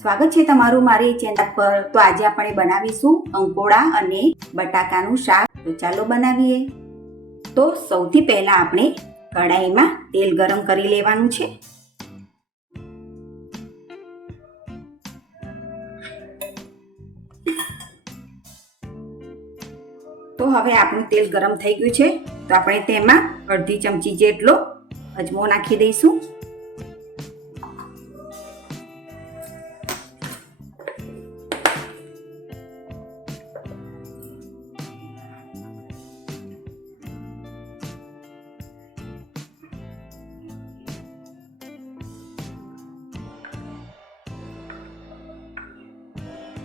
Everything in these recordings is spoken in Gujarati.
સ્વાગત છે તમારું મારી ચેનલ પર। તો આજે આપણે બનાવીશું કંકોડા અને બટાકાનું શાક। તો ચાલો બનાવીએ। તો સૌથી પહેલા આપણે કઢાઈમાં તેલ ગરમ કરી લેવાનું છે। તો હવે આપણું તેલ ગરમ થઈ ગયું છે, તો આપણે તેમાં અડધી ચમચી જેટલો અજમો નાખી દઈશું।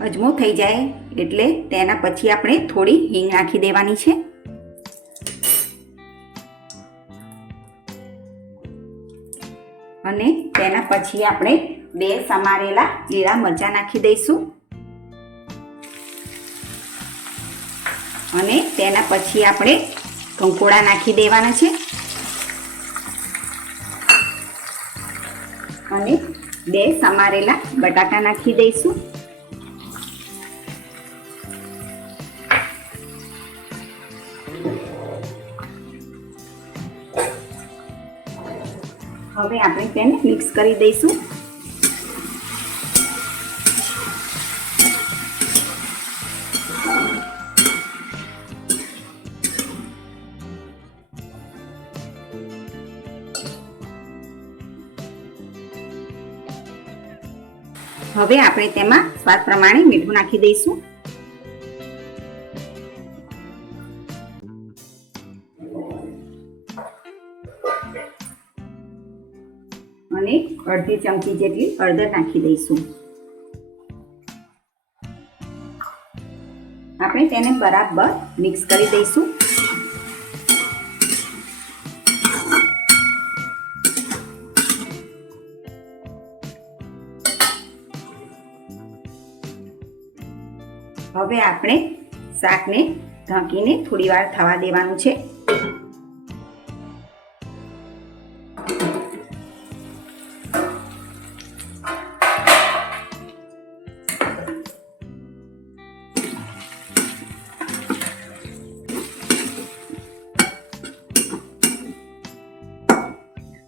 અજમો થઈ જાય એટલે તેના પછી આપણે થોડી હિંગ નાખી દેવાની છે। અને તેના પછી આપણે 2 સમારેલા લીલા મરચાં નાખી દઈશું। અને તેના પછી આપણે કંકોડા નાખી દેવાના છે। અને 2 સમારેલા બટાકા નાખી દઈશું। હવે આપણે તેને મિક્સ કરી દઈશું। હવે આપણે તેમાં સ્વાદ પ્રમાણે મીઠું નાખી દઈશું। અને અડધી ચમચી જેટલી હળદર નાખી દઈશું। આપણે તેને બરાબર મિક્સ કરી દઈશું। હવે આપણે શાકને ઢાંકીને થોડી વાર થવા દેવાનું છે।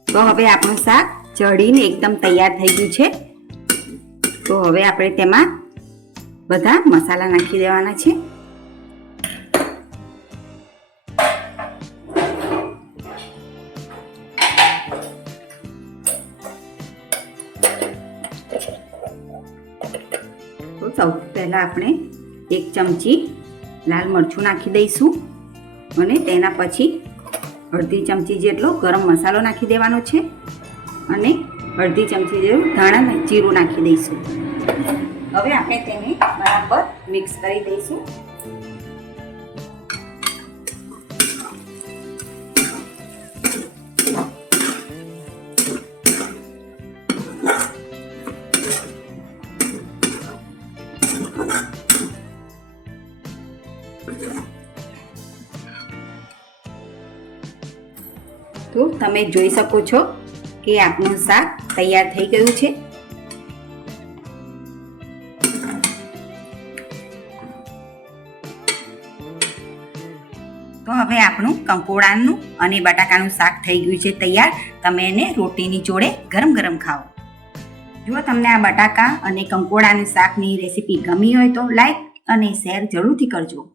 તો હવે આપણું શાક ચડીને એકદમ તૈયાર થઈ ગયું છે। તો હવે આપણે તેમાં બધા મસાલા નાખી દેવાના છે। તો સૌથી પહેલા આપણે 1 ચમચી લાલ મરચું નાખી દઈશું। અને તેના પછી અડધી ચમચી જેટલો ગરમ મસાલો નાખી દેવાનો છે। અને અડધી ચમચી જેટલું ધાણા જીરું નાખી દઈશું। હવે આપણે તેને બરાબર મિક્સ કરી દઈશું। તો તમે જોઈ શકો છો કે આપણું શાક તૈયાર થઈ ગયું છે। તો હવે આપણું કંકોડાનું અને બટાકાનું શાક થઈ ગયું છે તૈયાર। તમે એને રોટીની જોડે ગરમ ગરમ ખાઓ। જો તમને આ બટાકા અને કંકોડાનું શાકની રેસીપી ગમી હોય તો લાઈક અને શેર જરૂરથી કરજો।